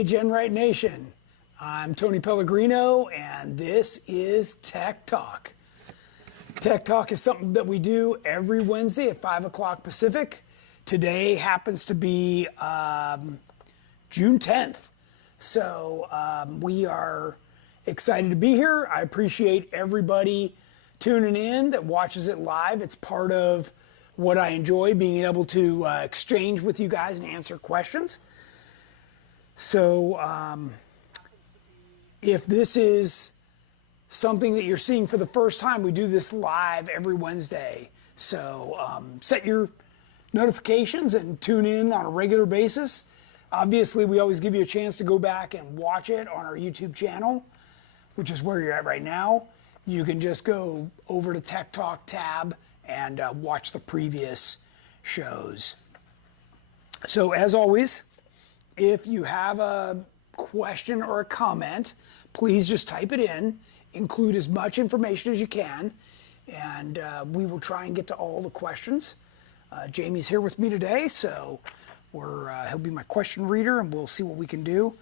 Hey, GenRight Nation. I'm Tony Pellegrino, and this is Tech Talk. Tech Talk is something that we do every Wednesday at 5 o'clock Pacific. Today happens to be June 10th. So we are excited to be here. I appreciate everybody tuning in that watches it live. It's part of what I enjoy, being able to exchange with you guys and answer questions. So if this is something that you're seeing for the first time, we do this live every Wednesday. So set your notifications and tune in on a regular basis. Obviously, we always give you a chance to go back and watch it on our YouTube channel, which is where you're at right now. You can just go over to Tech Talk tab and watch the previous shows. So as always, if you have a question or a comment, please just type it in, include as much information as you can, and we will try and get to all the questions. Jamie's here with me today, so he'll be my question reader, and we'll see what we can do.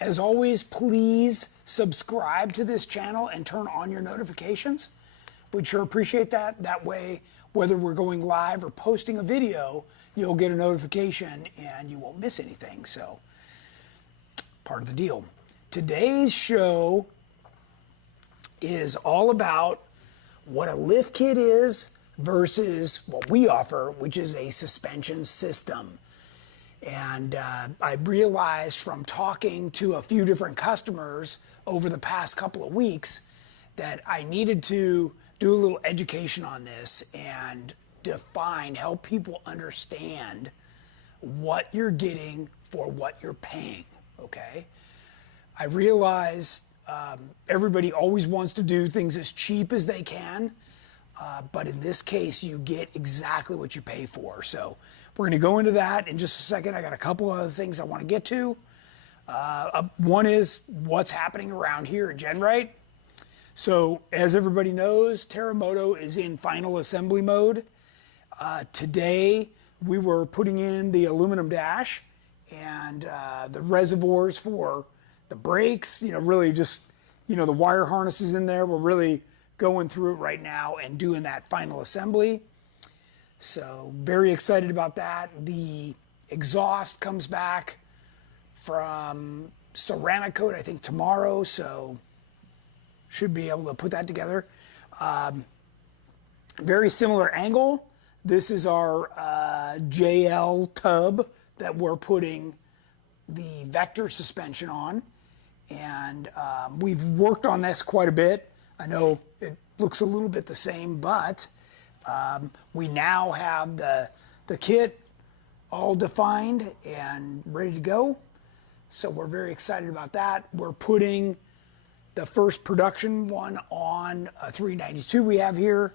As always, please subscribe to this channel and turn on your notifications. We'd sure appreciate that. That way, whether we're going live or posting a video, you'll get a notification and you won't miss anything. So, part of the deal. Today's show is all about what a lift kit is versus what we offer, which is a suspension system. And I realized from talking to a few different customers over the past couple of weeks that I needed to do a little education on this and help people understand what you're getting for what you're paying, okay? I realize everybody always wants to do things as cheap as they can, but in this case, you get exactly what you pay for. So we're gonna go into that in just a second. I got a couple other things I wanna get to. One is what's happening around here at GenRight. So as everybody knows, Terramoto is in final assembly mode. Today, we were putting in the aluminum dash and the reservoirs for the brakes, really just, the wire harnesses in there. We're really going through it right now and doing that final assembly. So very excited about that. The exhaust comes back from ceramic coat, I think tomorrow, so should be able to put that together. Very similar angle. This is our JL tub that we're putting the Vector suspension on. And we've worked on this quite a bit. I know it looks a little bit the same, but we now have the kit all defined and ready to go. So we're very excited about that. We're putting the first production one on a 392 we have here.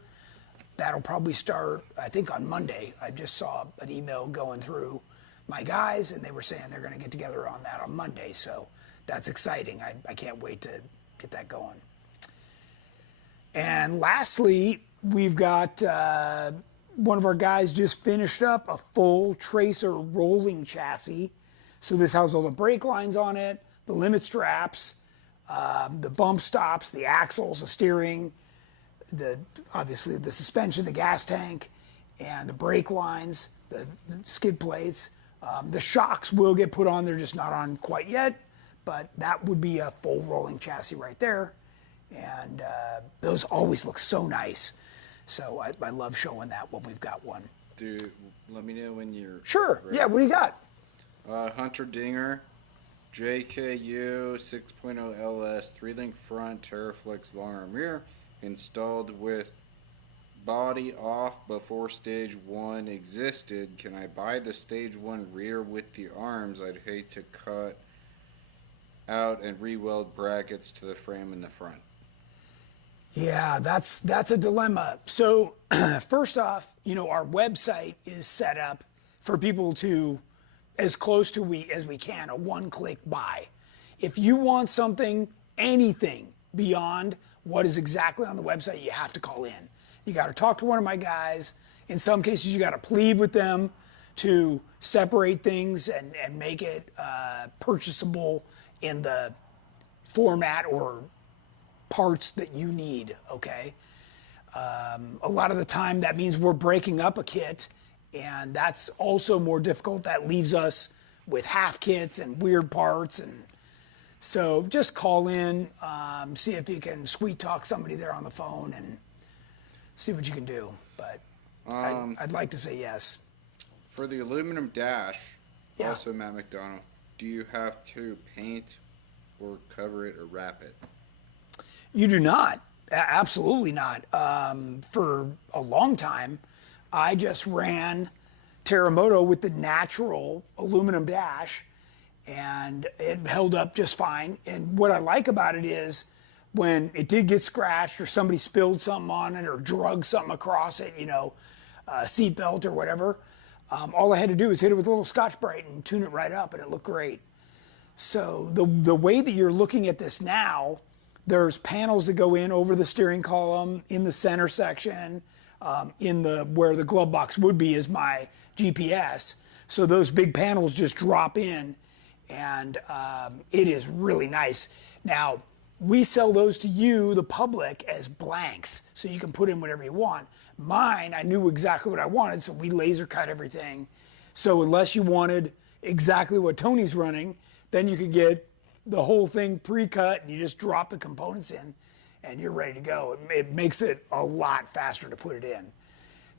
That'll probably start, I think, on Monday. I just saw an email going through my guys, and they were saying they're going to get together on that on Monday. So that's exciting. I can't wait to get that going. And lastly, we've got one of our guys just finished up a full tracer rolling chassis. So this has all the brake lines on it, the limit straps, the bump stops, the axles, the steering, obviously the suspension, the gas tank, and the brake lines, the skid plates. The shocks will get put on, they're just not on quite yet, but that would be a full rolling chassis right there. And those always look so nice. So I love showing that when we've got one. Dude, let me know when you're Sure, ready. Yeah, what do you got? Hunter Dinger, JKU 6.0 LS, 3-link front, Terraflex long arm rear, installed with body off before stage 1 existed. Can I buy the stage 1 rear with the arms? I'd hate to cut out and re-weld brackets to the frame in the front. Yeah, that's a dilemma. So first off, our website is set up for people to, as close to as we can, a one-click buy. If you want something, anything beyond what is exactly on the website, you have to call in. You got to talk to one of my guys. In some cases, you got to plead with them to separate things and make it purchasable in the format or parts that you need, okay? A lot of the time that means we're breaking up a kit, and that's also more difficult. That leaves us with half kits and weird parts. And so just call in, see if you can sweet talk somebody there on the phone and see what you can do. But I'd like to say yes. For the aluminum dash, Yeah. also Matt McDonald, do you have to paint or cover it or wrap it? You do not. Absolutely not. For a long time, I just ran Terremoto with the natural aluminum dash, and it held up just fine. And what I like about it is when it did get scratched or somebody spilled something on it or drug something across it, you know, a seatbelt or whatever, all I had to do was hit it with a little Scotch-Brite and tune it right up, and it looked great. So the way that you're looking at this now, there's panels that go in over the steering column, in the center section, in the where the glove box would be is my GPS. So those big panels just drop in, and it is really nice. Now, we sell those to you, the public, as blanks, so you can put in whatever you want. Mine, I knew exactly what I wanted, so we laser cut everything. So unless you wanted exactly what Tony's running, then you could get the whole thing pre-cut and you just drop the components in and you're ready to go. It makes it a lot faster to put it in.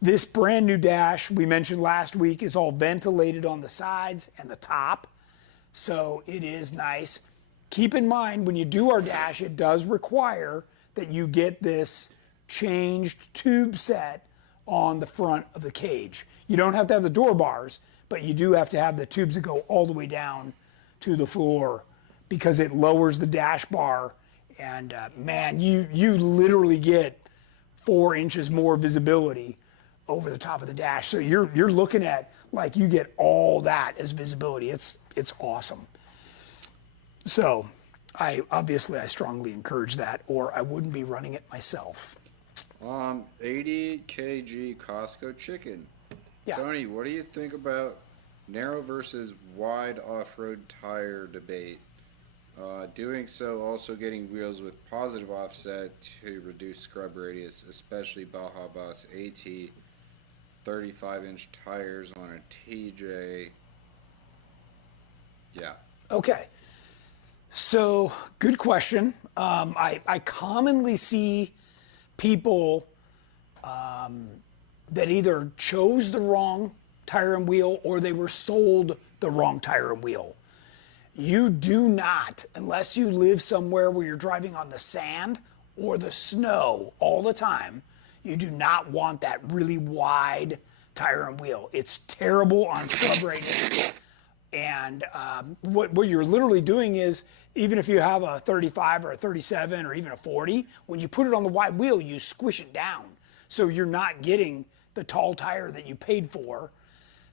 This brand new dash we mentioned last week is all ventilated on the sides and the top, so it is nice. Keep in mind when you do our dash, it does require that you get this changed tube set on the front of the cage. You don't have to have the door bars, but you do have to have the tubes that go all the way down to the floor, because it lowers the dash bar, and man, you literally get 4 inches more visibility over the top of the dash. So you're looking at, like, you get all that as visibility. It's awesome. So I strongly encourage that, or I wouldn't be running it myself. 80 kg Costco chicken. Yeah. Tony, what do you think about narrow versus wide off-road tire debate? Doing so, also getting wheels with positive offset to reduce scrub radius, especially Baja Boss AT 35-inch tires on a TJ. Yeah. Okay. So, good question. I commonly see people that either chose the wrong tire and wheel or they were sold the wrong tire and wheel. You do not, unless you live somewhere where you're driving on the sand or the snow all the time, you do not want that really wide tire and wheel. It's terrible on scrub radius. And what you're literally doing is, even if you have a 35 or a 37 or even a 40, when you put it on the wide wheel, you squish it down. So you're not getting the tall tire that you paid for.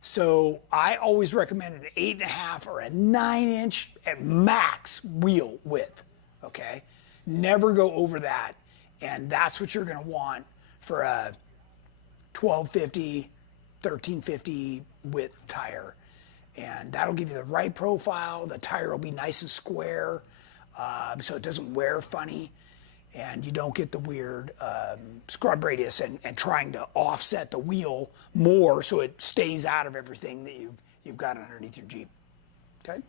So I always recommend an 8.5 or a 9-inch at max wheel width, okay? Never go over that. And that's what you're gonna want for a 1250, 1350 width tire. And that'll give you the right profile. The tire will be nice and square, so it doesn't wear funny, and you don't get the weird scrub radius and trying to offset the wheel more so it stays out of everything that you've got underneath your Jeep. Okay?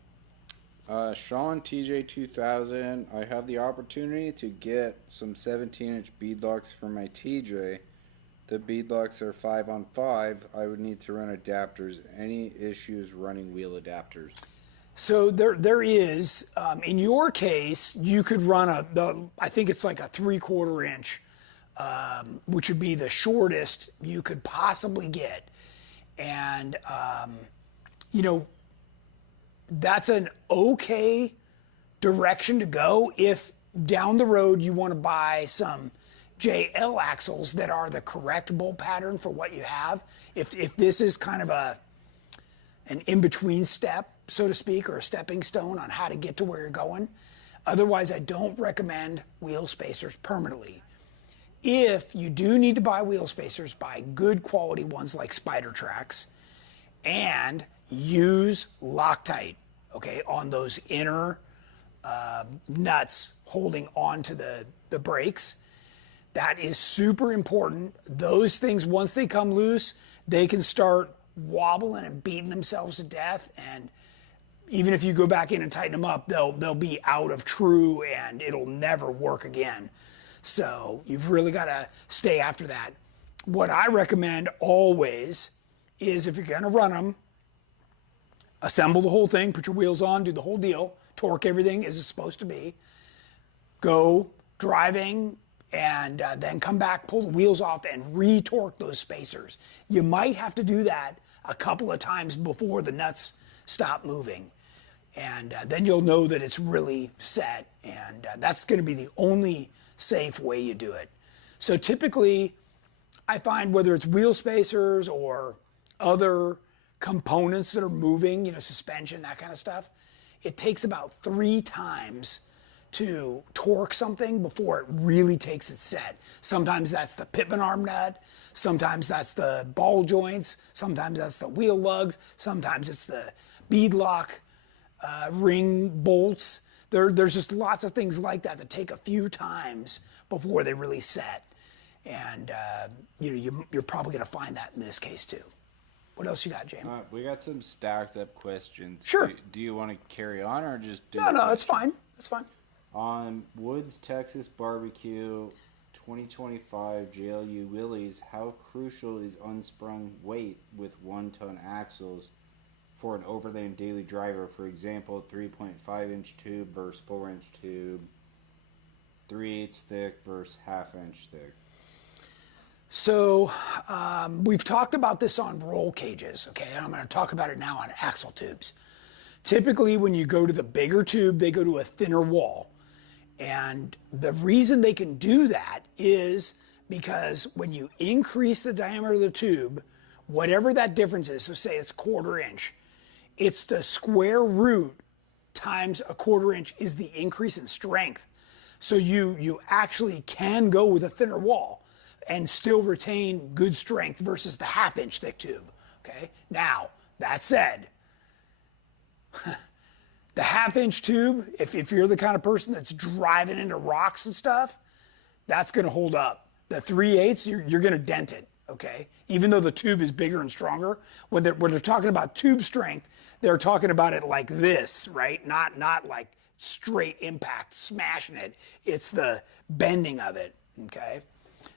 Sean TJ 2000, I have the opportunity to get some 17-inch beadlocks for my TJ. The beadlocks are 5-on-5. I would need to run adapters. Any issues running wheel adapters? So there is. In your case, you could run I think it's like a 3/4 inch, which would be the shortest you could possibly get. And, that's an okay direction to go if down the road you want to buy some JL axles that are the correct bolt pattern for what you have. If this is kind of an in-between step, so to speak, or a stepping stone on how to get to where you're going. Otherwise, I don't recommend wheel spacers permanently. If you do need to buy wheel spacers, buy good quality ones like Spider Tracks. and use Loctite, okay, on those inner nuts holding onto the brakes. That is super important. Those things, once they come loose, they can start wobbling and beating themselves to death. And even if you go back in and tighten them up, they'll be out of true and it'll never work again. So you've really got to stay after that. What I recommend always is, if you're going to run them, assemble the whole thing, put your wheels on, do the whole deal, torque everything as it's supposed to be, go driving, and then come back, pull the wheels off, and re-torque those spacers. You might have to do that a couple of times before the nuts stop moving. And then you'll know that it's really set, and that's going to be the only safe way you do it. So typically, I find whether it's wheel spacers or other components that are moving, you know, suspension, that kind of stuff, it takes about 3 times to torque something before it really takes its set. Sometimes that's the pitman arm nut, sometimes that's the ball joints, sometimes that's the wheel lugs, sometimes it's the bead lock ring bolts. There's just lots of things like that take a few times before they really set. And you're probably going to find that in this case too. What else you got, Jamie? We got some stacked up questions. Sure. Do you want to carry on or just do No, it's fine. That's fine. On Woods Texas Barbecue 2025 JLU Willys, how crucial is unsprung weight with 1-ton axles for an overland daily driver? For example, 3.5-inch tube versus 4-inch tube, 3/8 thick versus 1/2-inch thick. So we've talked about this on roll cages, okay? And I'm going to talk about it now on axle tubes. Typically, when you go to the bigger tube, they go to a thinner wall. And the reason they can do that is because when you increase the diameter of the tube, whatever that difference is, so say it's 1/4 inch, it's the square root times a 1/4 inch is the increase in strength. So you actually can go with a thinner wall and still retain good strength versus the 1/2-inch thick tube, okay? Now, that said, the 1/2-inch tube, if you're the kind of person that's driving into rocks and stuff, that's gonna hold up. The 3/8, you're gonna dent it, okay? Even though the tube is bigger and stronger, when they're talking about tube strength, they're talking about it like this, right? Not like straight impact, smashing it. It's the bending of it, okay?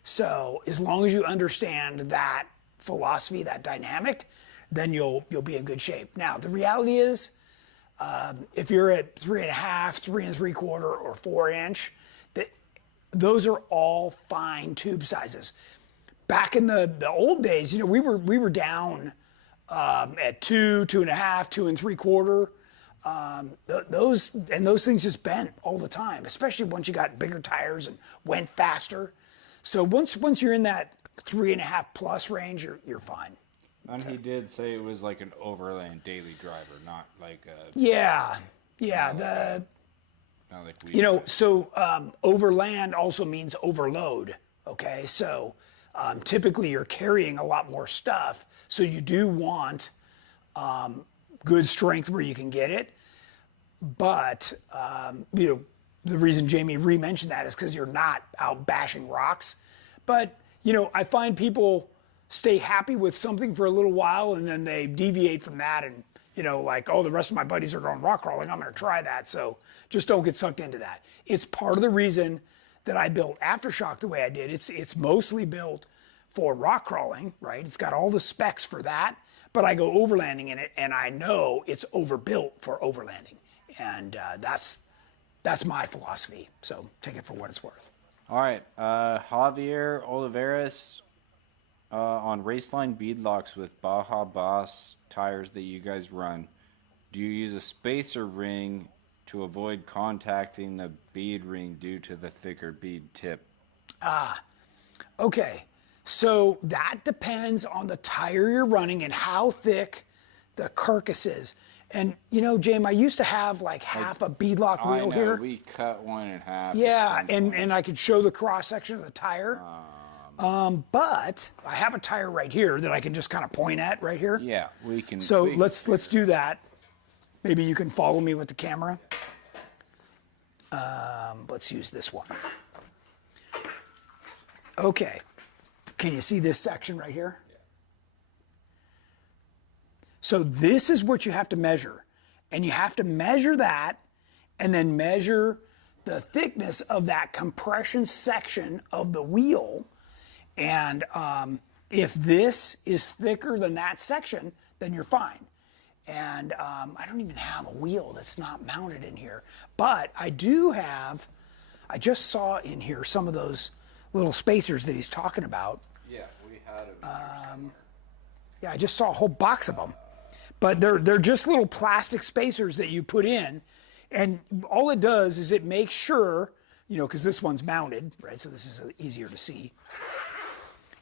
So as long as you understand that philosophy, that dynamic, then you'll be in good shape. Now, the reality is, if you're at 3.5, 3 3/4, or 4-inch, those are all fine tube sizes. Back in the old days, you know, we were down at 2, 2.5, 2 3/4. Those things just bent all the time, especially once you got bigger tires and went faster. So once you're in that 3.5 plus range, you're fine. And he did say it was like an overland daily driver, not like a... Yeah. Not like we... You know, so overland also means overload, okay? So typically you're carrying a lot more stuff, so you do want good strength where you can get it. But, you know, the reason Jamie re-mentioned that is because you're not out bashing rocks. But, you know, I find people stay happy with something for a little while and then they deviate from that and, you know, like, oh, the rest of my buddies are going rock crawling, I'm going to try that. So just don't get sucked into that. It's part of the reason that I built Aftershock the way I did. It's mostly built for rock crawling, right? It's got all the specs for that, but I go overlanding in it and I know it's overbuilt for overlanding. And that's my philosophy. So take it for what it's worth. All right. Javier Oliveras on Raceline beadlocks with Baja Boss tires that you guys run. Do you use a spacer ring to avoid contacting the bead ring due to the thicker bead tip? Okay. So that depends on the tire you're running and how thick the carcass is. And, you know, James, I used to have like half a beadlock wheel here. We cut one in half. Yeah, and I could show the cross section of the tire. But I have a tire right here that I can just kind of point at right here. Yeah, we can. So we can let's do that. Maybe you can follow me with the camera. Let's use this one. Okay. Can you see this section right here? Yeah. So this is what you have to measure. And you have to measure that and then measure the thickness of that compression section of the wheel. And if this is thicker than that section, then you're fine. And I don't even have a wheel that's not mounted in here. But I do have, I just saw in here some of those little spacers that he's talking about. Yeah, we had them. Yeah, I just saw a whole box of them. But they're just little plastic spacers that you put in. And all it does is it makes sure, you know, because this one's mounted, right? So this is easier to see.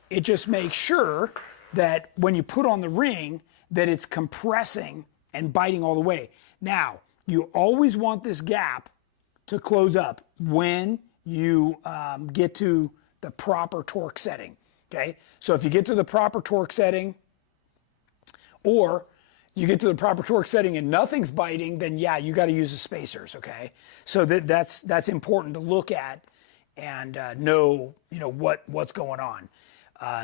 It just makes sure that when you put on the ring, that it's compressing and biting all the way. Now, you always want this gap to close up when you get to the proper torque setting, okay? So if you get to the proper torque setting, or you get to the proper torque setting and nothing's biting, then yeah, you got to use the spacers, okay? So that's important to look at and know, you know, what's going on.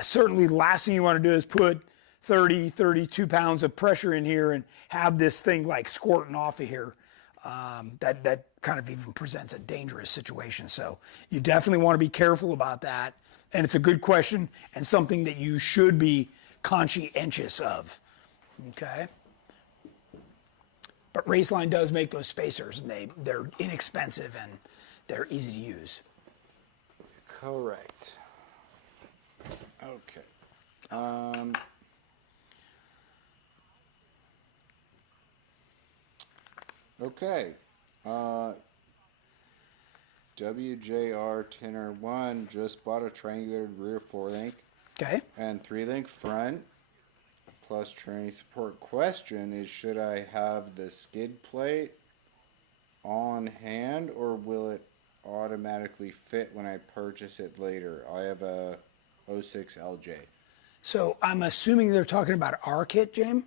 Certainly, the last thing you want to do is put 30, 32 pounds of pressure in here and have this thing like squirting off of here. That kind of even presents a dangerous situation. So you definitely want to be careful about that. And it's a good question and something that you should be conscientious of. Okay. But Raceline does make those spacers, and they're inexpensive and they're easy to use. Correct. Okay. Okay. WJR Tenor 1 just bought a triangular rear 4-link Okay. and 3-link front plus tranny support. Question is, should I have the skid plate on hand or will it automatically fit when I purchase it later? I have a 06 LJ. So I'm assuming they're talking about our kit, James?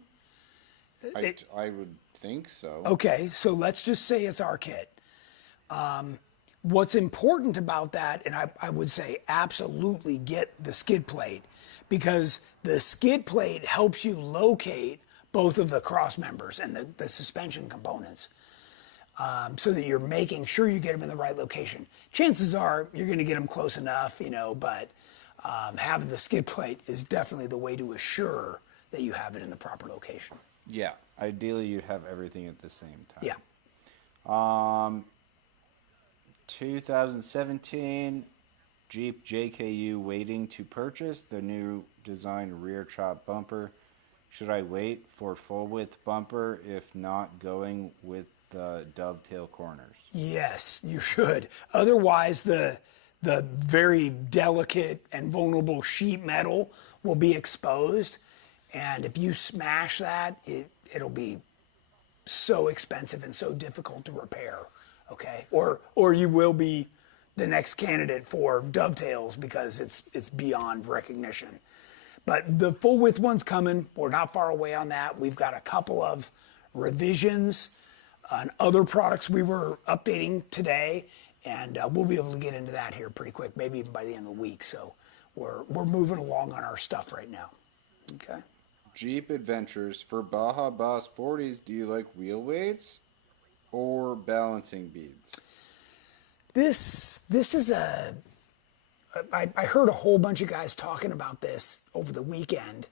I would think so. Okay, so let's just say it's our kit. What's important about that, and I would say absolutely get the skid plate, because the skid plate helps you locate both of the cross members and the suspension components, so that you're making sure you get them in the right location. Chances are you're going to get them close enough, you know, but having the skid plate is definitely the way to assure that you have it in the proper location. Yeah, ideally you'd have everything at the same time. Yeah. 2017 Jeep JKU waiting to purchase the new design rear chop bumper. Should I wait for full width bumper if not going with the dovetail corners? Yes, you should. Otherwise, the very delicate and vulnerable sheet metal will be exposed, and if you smash that, it'll be so expensive and so difficult to repair. Okay, or you will be the next candidate for dovetails because it's beyond recognition. But the full width one's coming. We're not far away on that. We've got a couple of revisions on other products we were updating today, and we'll be able to get into that here pretty quick, maybe even by the end of the week. So we're moving along on our stuff right now. Okay. Jeep Adventures for Baja Boss 40s. Do you like wheel weights or balancing beads? This is I heard a whole bunch of guys talking about this over the weekend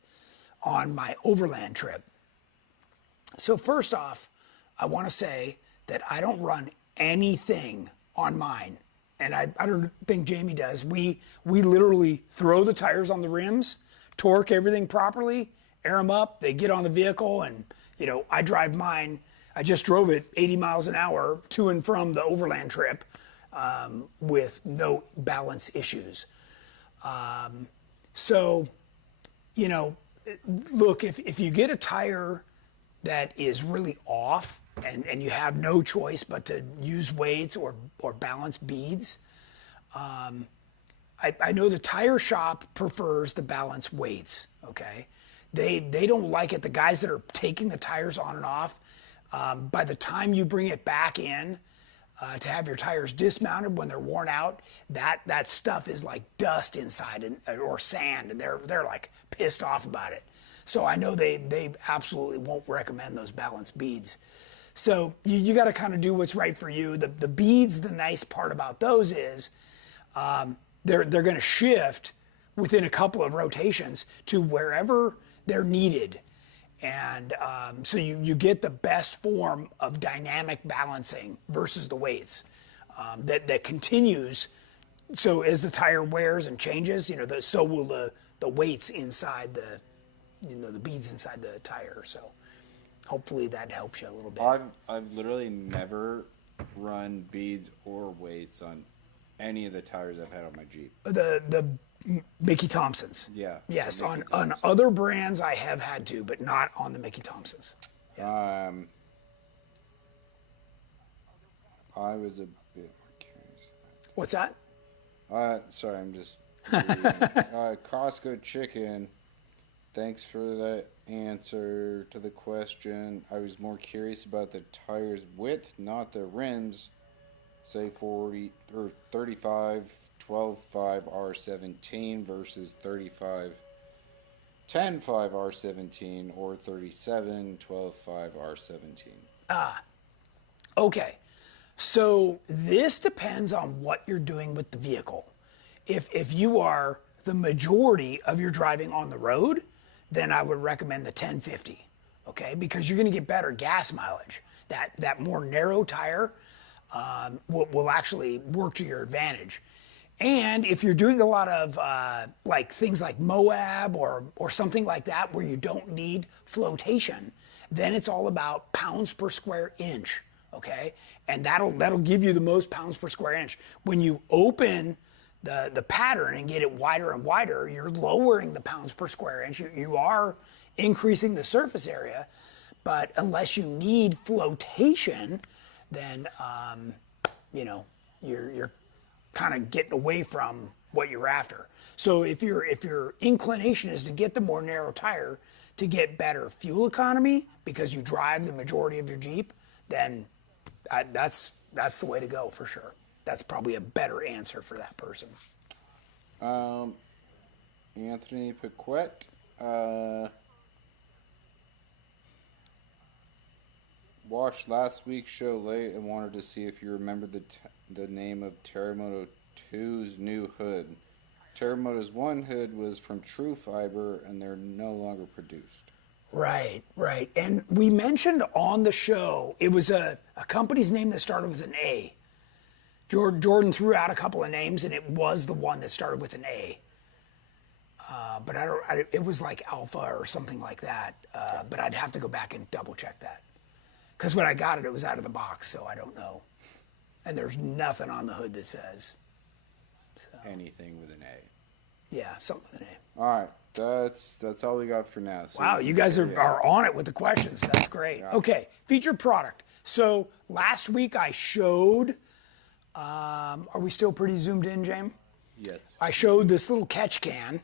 on my overland trip. So first off, I want to say that I don't run anything on mine, and I don't think Jamie does. We literally throw the tires on the rims, torque everything properly, air them up, they get on the vehicle, and you know, I drive mine. I just drove it 80 miles an hour to and from the overland trip with no balance issues. So, you know, look, if you get a tire that is really off and you have no choice but to use weights or balance beads, I know the tire shop prefers the balance weights, okay? They don't like it. The guys that are taking the tires on and off, by the time you bring it back in to have your tires dismounted when they're worn out, that stuff is like dust inside or sand, and they're like pissed off about it. So I know they absolutely won't recommend those balance beads. So you got to kind of do what's right for you. The beads, the nice part about those is they're going to shift within a couple of rotations to wherever they're needed. And so you get the best form of dynamic balancing versus the weights that continues. So as the tire wears and changes, so will the weights inside the beads inside the tire. So hopefully that helps you a little bit. I've literally never run beads or weights on any of the tires I've had on my Jeep. The Mickey Thompsons. Yeah. Yes, on other brands I have had to, but not on the Mickey Thompsons. Yeah. I was a bit more curious. What's that? Sorry, I'm just Costco Chicken. Thanks for the answer to the question. I was more curious about the tire's width, not the rims. Say 40 or 35 12.5 R17 versus 35 10.5 R17 or 37 12.5 R17. Okay. So this depends on what you're doing with the vehicle. If you are the majority of your driving on the road, then I would recommend the 1050, okay? Because you're gonna get better gas mileage. That more narrow tire will actually work to your advantage. And if you're doing a lot of like things like Moab or something like that where you don't need flotation, then it's all about pounds per square inch, okay? And that'll give you the most pounds per square inch. When you open the pattern and get it wider and wider, you're lowering the pounds per square inch. You are increasing the surface area, but unless you need flotation, then you're kind of getting away from what you're after. So if your inclination is to get the more narrow tire to get better fuel economy because you drive the majority of your Jeep, then that's the way to go for sure. That's probably a better answer for that person. Anthony Paquette. Watched last week's show late and wanted to see if you remembered the name of Terremoto 2's new hood. Terremoto's one hood was from True Fiber and they're no longer produced. Right. And we mentioned on the show, it was a company's name that started with an A. Jordan threw out a couple of names and it was the one that started with an A. But it was like Alpha or something like that. But I'd have to go back and double check that. Because when I got it, it was out of the box, so I don't know. And there's nothing on the hood that says. So. Anything with an A. Yeah, something with an A. All right, that's all we got for now. So wow, you guys are on it with the questions. That's great. Yeah. Okay, featured product. So last week I showed, are we still pretty zoomed in, James? Yes. I showed this little catch can,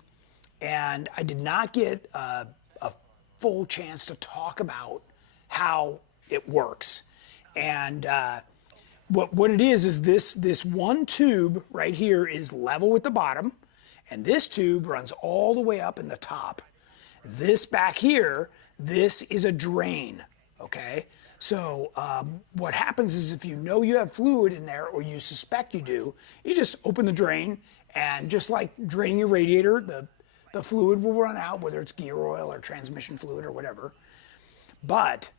and I did not get a full chance to talk about how it works. And what it is this one tube right here is level with the bottom, and this tube runs all the way up in the top. This back here, this is a drain, okay? So what happens is if you know you have fluid in there or you suspect you do, you just open the drain, and just like draining your radiator, the fluid will run out, whether it's gear oil or transmission fluid or whatever. But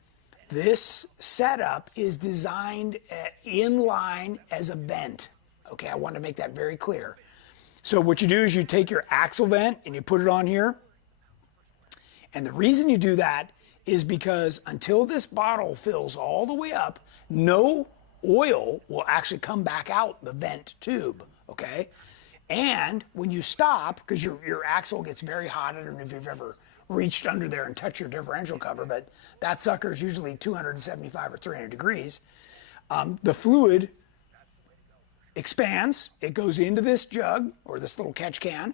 this setup is designed in line as a vent. Okay, I want to make that very clear. So what you do is you take your axle vent and you put it on here. And the reason you do that is because until this bottle fills all the way up, no oil will actually come back out the vent tube, okay? And when you stop, because your axle gets very hot, I don't know if you've ever reached under there and touched your differential cover, but that sucker is usually 275 or 300 degrees. The fluid expands, it goes into this jug or this little catch can,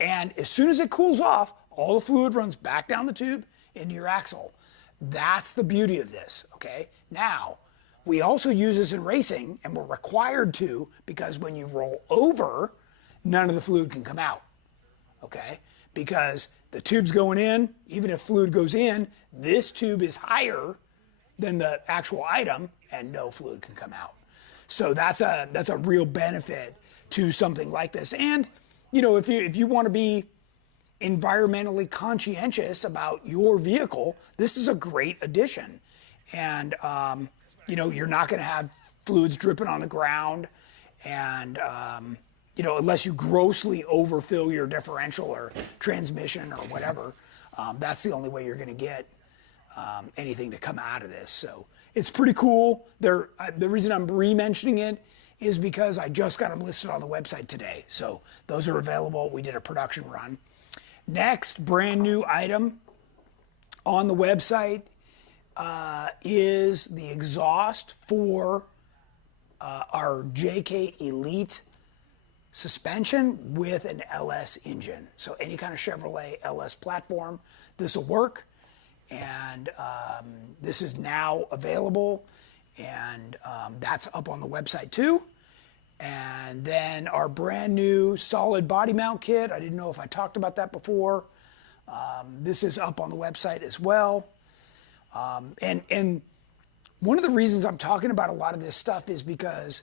and as soon as it cools off, all the fluid runs back down the tube into your axle. That's the beauty of this, okay? Now, we also use this in racing, and we're required to, because when you roll over, none of the fluid can come out, okay? Because the tube's going in, even if fluid goes in, this tube is higher than the actual item, and no fluid can come out. So that's a real benefit to something like this. And you know, if you want to be environmentally conscientious about your vehicle, this is a great addition. And you know, you're not going to have fluids dripping on the ground, and you know, unless you grossly overfill your differential or transmission or whatever, that's the only way you're going to get anything to come out of this. So it's pretty cool. The reason I'm re-mentioning it is because I just got them listed on the website today. So those are available. We did a production run. Next brand new item on the website is the exhaust for our JK Elite suspension with an LS engine. So any kind of Chevrolet LS platform, this will work. And this is now available, and that's up on the website too. And then our brand new solid body mount kit, I didn't know if I talked about that before. This is up on the website as well. And one of the reasons I'm talking about a lot of this stuff is because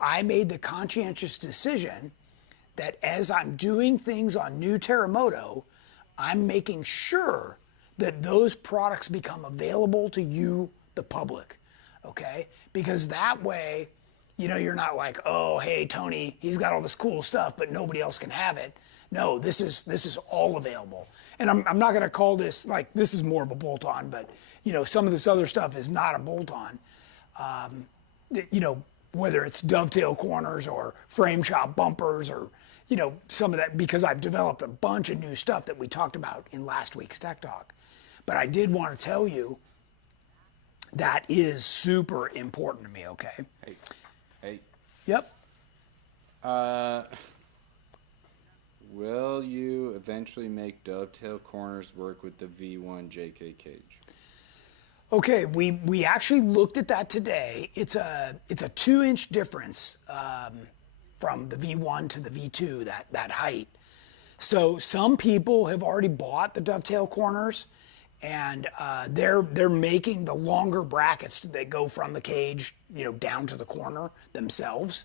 I made the conscientious decision that as I'm doing things on new Terremoto, I'm making sure that those products become available to you, the public, okay? Because that way, you know, you're not like, oh, hey, Tony, he's got all this cool stuff, but nobody else can have it. No, this is all available. And I'm not gonna call this, like, this is more of a bolt-on, but, you know, some of this other stuff is not a bolt-on. You know, whether it's dovetail corners or frame shop bumpers or, you know, some of that, because I've developed a bunch of new stuff that we talked about in last week's Tech Talk. But I did want to tell you that is super important to me, okay? Hey. Yep. Will you eventually make dovetail corners work with the V1 JK cage? Okay, we actually looked at that today. It's a 2-inch difference from the V1 to the V2, that height. So some people have already bought the dovetail corners, and they're making the longer brackets that go from the cage, you know, down to the corner themselves.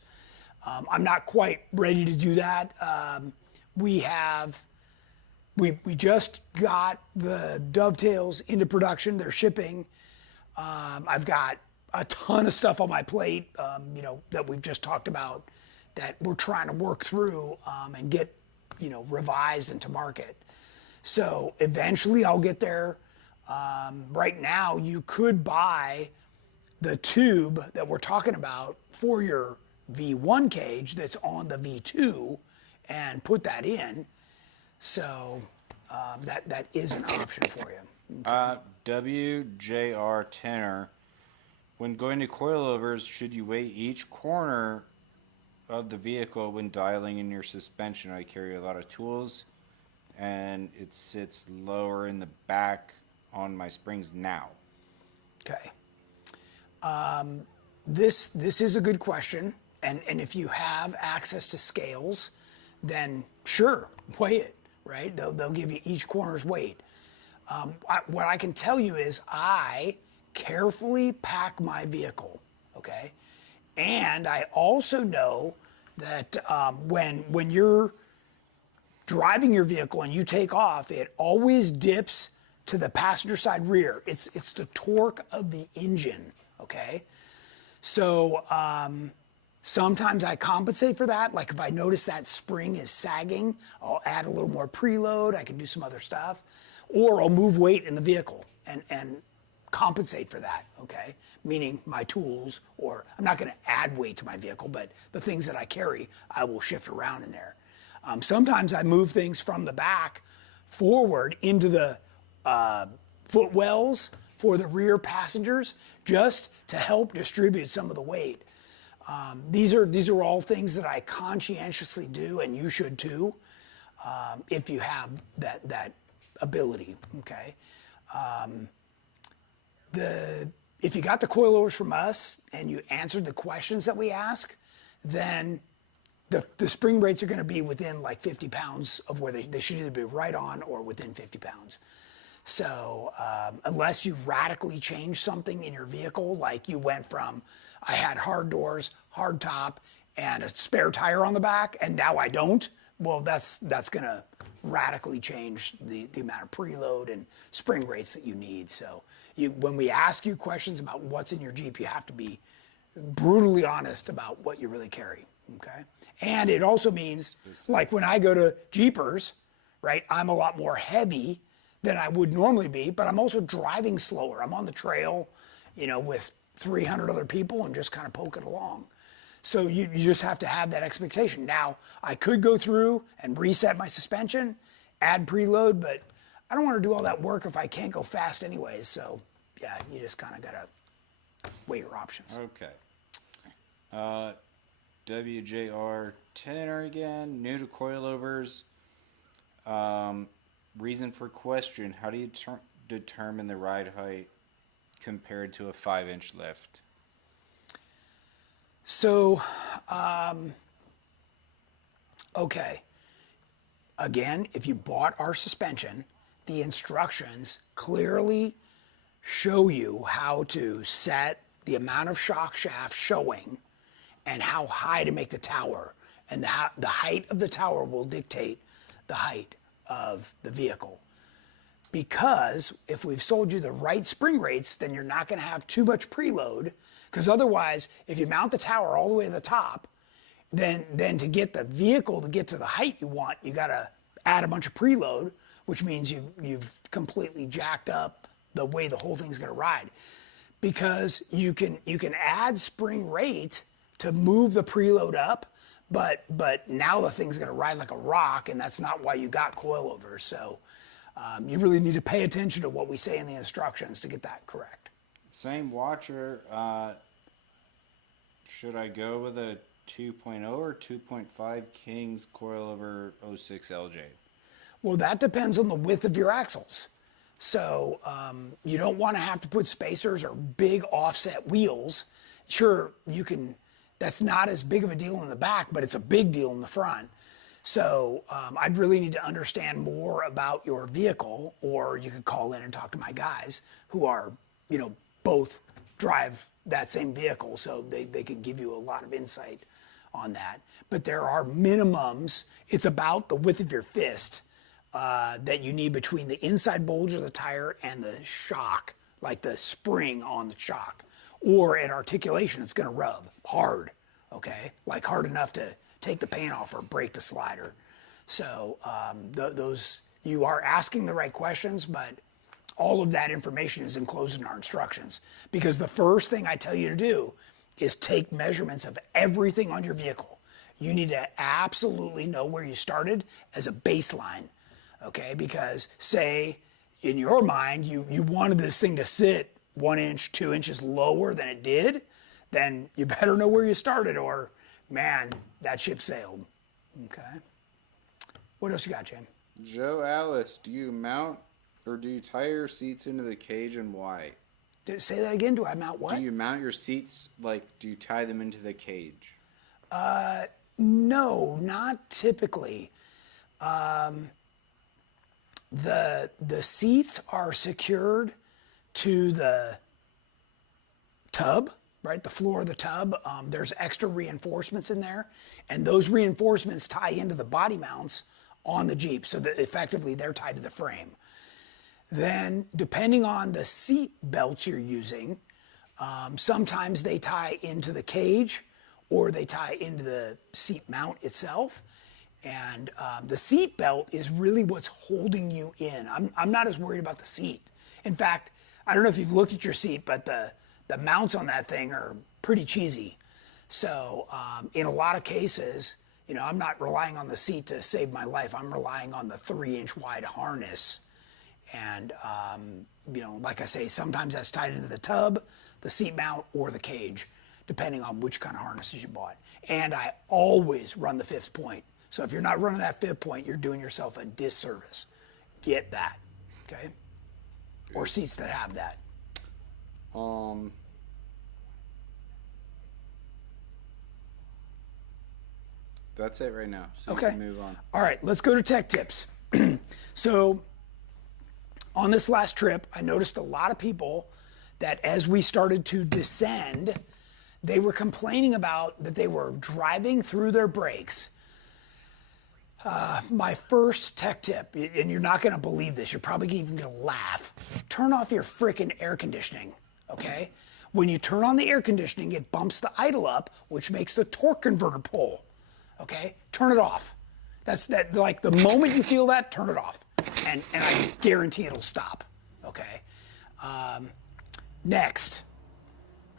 I'm not quite ready to do that. We just got the dovetails into production. They're shipping. I've got a ton of stuff on my plate, you know, that we've just talked about that we're trying to work through and get, you know, revised into market. So eventually I'll get there. Right now you could buy the tube that we're talking about for your V1 cage that's on the V2 and put that in. So that is an option for you. WJR Tenor, when going to coilovers, should you weigh each corner of the vehicle when dialing in your suspension? I carry a lot of tools and it sits lower in the back on my springs now. Okay. This is a good question, and if you have access to scales, then sure, weigh it, right? They'll give you each corner's weight. What I can tell you is I carefully pack my vehicle, okay? And I also know that when you're driving your vehicle and you take off, it always dips to the passenger side rear. It's the torque of the engine, okay? So sometimes I compensate for that. Like if I notice that spring is sagging, I'll add a little more preload. I can do some other stuff. Or I'll move weight in the vehicle and compensate for that, okay? Meaning my tools, or I'm not gonna add weight to my vehicle, but the things that I carry, I will shift around in there. Sometimes I move things from the back forward into the footwells for the rear passengers just to help distribute some of the weight. These are all things that I conscientiously do, and you should too, if you have that ability. Okay. If you got the coilovers from us and you answered the questions that we ask, then the spring rates are going to be within like 50 pounds of where they should either be right on or within 50 pounds. So unless you radically change something in your vehicle, like you went from, I had hard doors, hard top, and a spare tire on the back, and now I don't, well, that's going to radically change the amount of preload and spring rates that you need. So when we ask you questions about what's in your Jeep, you have to be brutally honest about what you really carry, okay? And it also means, like when I go to Jeepers, right, I'm a lot more heavy than I would normally be, but I'm also driving slower. I'm on the trail, with 300 other people and just kind of poking along. So you just have to have that expectation. Now, I could go through and reset my suspension, add preload, but I don't want to do all that work if I can't go fast anyways. So yeah, you just kind of got to weigh your options. Okay. WJR Tenor again, new to coilovers. Reason for question, how do you determine the ride height compared to a 5-inch lift? So, okay. Again, if you bought our suspension, the instructions clearly show you how to set the amount of shock shaft showing and how high to make the tower. And the height of the tower will dictate the height of the vehicle. Because if we've sold you the right spring rates, then you're not going to have too much preload. Because otherwise, if you mount the tower all the way to the top, then to get the vehicle to get to the height you want, you got to add a bunch of preload, which means you've completely jacked up the way the whole thing's going to ride. Because you can add spring rate to move the preload up, but now the thing's going to ride like a rock, and that's not why you got coilovers. So you really need to pay attention to what we say in the instructions to get that correct. Same watcher, should I go with a 2.0 or 2.5 King's coilover 06 LJ? Well, that depends on the width of your axles. So you don't want to have to put spacers or big offset wheels. Sure, you can, that's not as big of a deal in the back, but it's a big deal in the front. So I'd really need to understand more about your vehicle, or you could call in and talk to my guys who are, both drive that same vehicle, so they could give you a lot of insight on that. But there are minimums. It's about the width of your fist that you need between the inside bulge of the tire and the shock, like the spring on the shock. Or at articulation, it's going to rub hard, okay? Like hard enough to take the paint off or break the slider. So you are asking the right questions, but all of that information is enclosed in our instructions. Because the first thing I tell you to do is take measurements of everything on your vehicle. You need to absolutely know where you started as a baseline, okay? Because say in your mind, you wanted this thing to sit 1 inch, 2 inches lower than it did, then you better know where you started, or man, that ship sailed, okay? What else you got, Jim? Joe Alice, do you mount or do you tie your seats into the cage, and why? Say that again, do I mount what? Do you mount your seats, do you tie them into the cage? No, not typically. The seats are secured to the tub, right? The floor of the tub. There's extra reinforcements in there, and those reinforcements tie into the body mounts on the Jeep, so that effectively they're tied to the frame. Then, depending on the seat belts you're using, sometimes they tie into the cage or they tie into the seat mount itself. And the seat belt is really what's holding you in. I'm not as worried about the seat. In fact, I don't know if you've looked at your seat, but the mounts on that thing are pretty cheesy. So in a lot of cases, I'm not relying on the seat to save my life. I'm relying on the 3-inch wide harness. And, like I say, sometimes that's tied into the tub, the seat mount, or the cage, depending on which kind of harnesses you bought. And I always run the 5th point. So if you're not running that 5th point, you're doing yourself a disservice. Get that, okay? Or seats that have that. That's it right now. So Okay. you can move on. All right, let's go to tech tips. So on this last trip, I noticed a lot of people that as we started to descend, they were complaining about that they were driving through their brakes. My first tech tip, and you're not going to believe this, you're probably even going to laugh. Turn off your frickin' air conditioning, okay? When you turn on the air conditioning, it bumps the idle up, which makes the torque converter pull, okay? Turn it off. That's that. Like the moment you feel that, turn it off, and I guarantee it'll stop, okay? Next,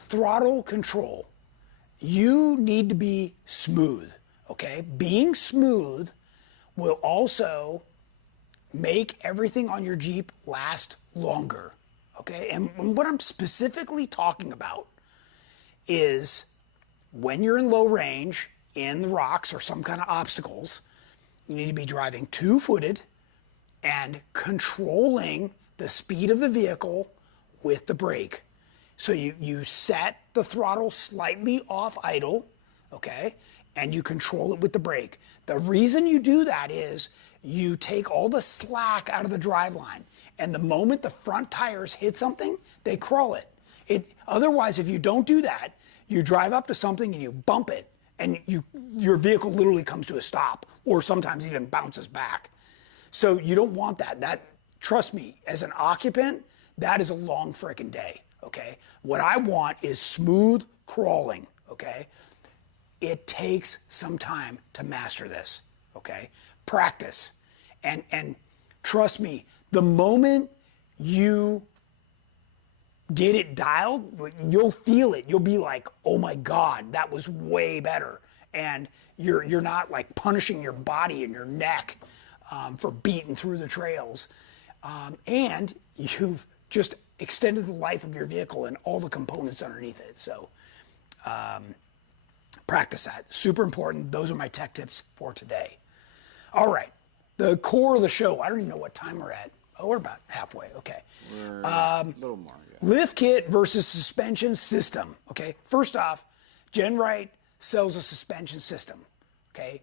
throttle control. You need to be smooth, okay? Being smooth will also make everything on your Jeep last longer, okay? And what I'm specifically talking about is when you're in low range, in the rocks or some kind of obstacles, you need to be driving 2-footed and controlling the speed of the vehicle with the brake. So you set the throttle slightly off idle, okay? And you control it with the brake. The reason you do that is you take all the slack out of the driveline. And the moment the front tires hit something, they crawl it. Otherwise, if you don't do that, you drive up to something and you bump it, and your vehicle literally comes to a stop, or sometimes even bounces back. So you don't want that. Trust me, as an occupant, that is a long frickin' day, okay? What I want is smooth crawling, okay? It takes some time to master this, okay? Practice. And trust me, the moment you get it dialed, you'll feel it. You'll be like, oh my God, that was way better. And you're not like punishing your body and your neck for beating through the trails. And you've just extended the life of your vehicle and all the components underneath it. So practice that. Super important. Those are my tech tips for today. All right. The core of the show. I don't even know what time we're at. Oh, we're about halfway. Okay. We're a little more, yeah. Lift kit versus suspension system. Okay. First off, GenRight sells a suspension system. Okay.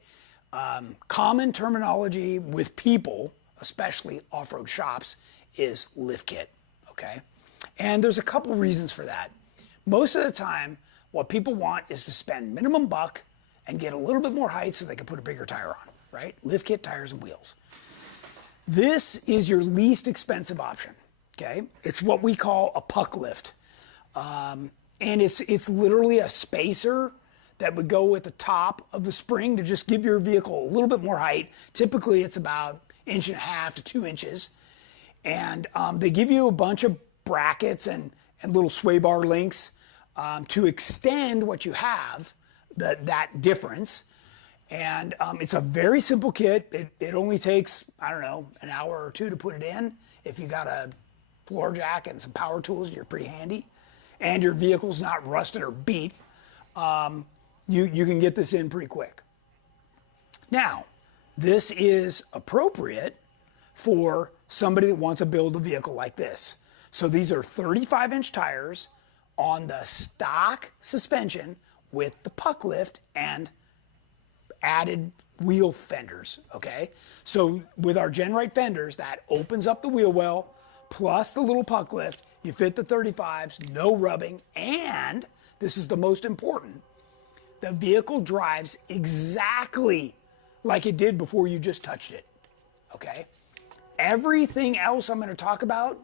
Common terminology with people, especially off-road shops, is lift kit. Okay. And there's a couple reasons for that. Most of the time, what people want is to spend minimum buck and get a little bit more height so they can put a bigger tire on, right? Lift kit, tires, and wheels. This is your least expensive option, okay? It's what we call a puck lift. And it's literally a spacer that would go at the top of the spring to just give your vehicle a little bit more height. Typically, it's about 1.5 to 2 inches. And they give you a bunch of brackets and little sway bar links to extend what you have, that difference. And it's a very simple kit. It only takes, I don't know, an hour or two to put it in. If you got a floor jack and some power tools, you're pretty handy. And your vehicle's not rusted or beat, you can get this in pretty quick. Now, this is appropriate for somebody that wants to build a vehicle like this. So these are 35-inch tires on the stock suspension with the puck lift and added wheel fenders, okay? So with our GenRight fenders, that opens up the wheel well, plus the little puck lift. You fit the 35s, no rubbing, and this is the most important, the vehicle drives exactly like it did before you just touched it, okay? Everything else I'm gonna talk about,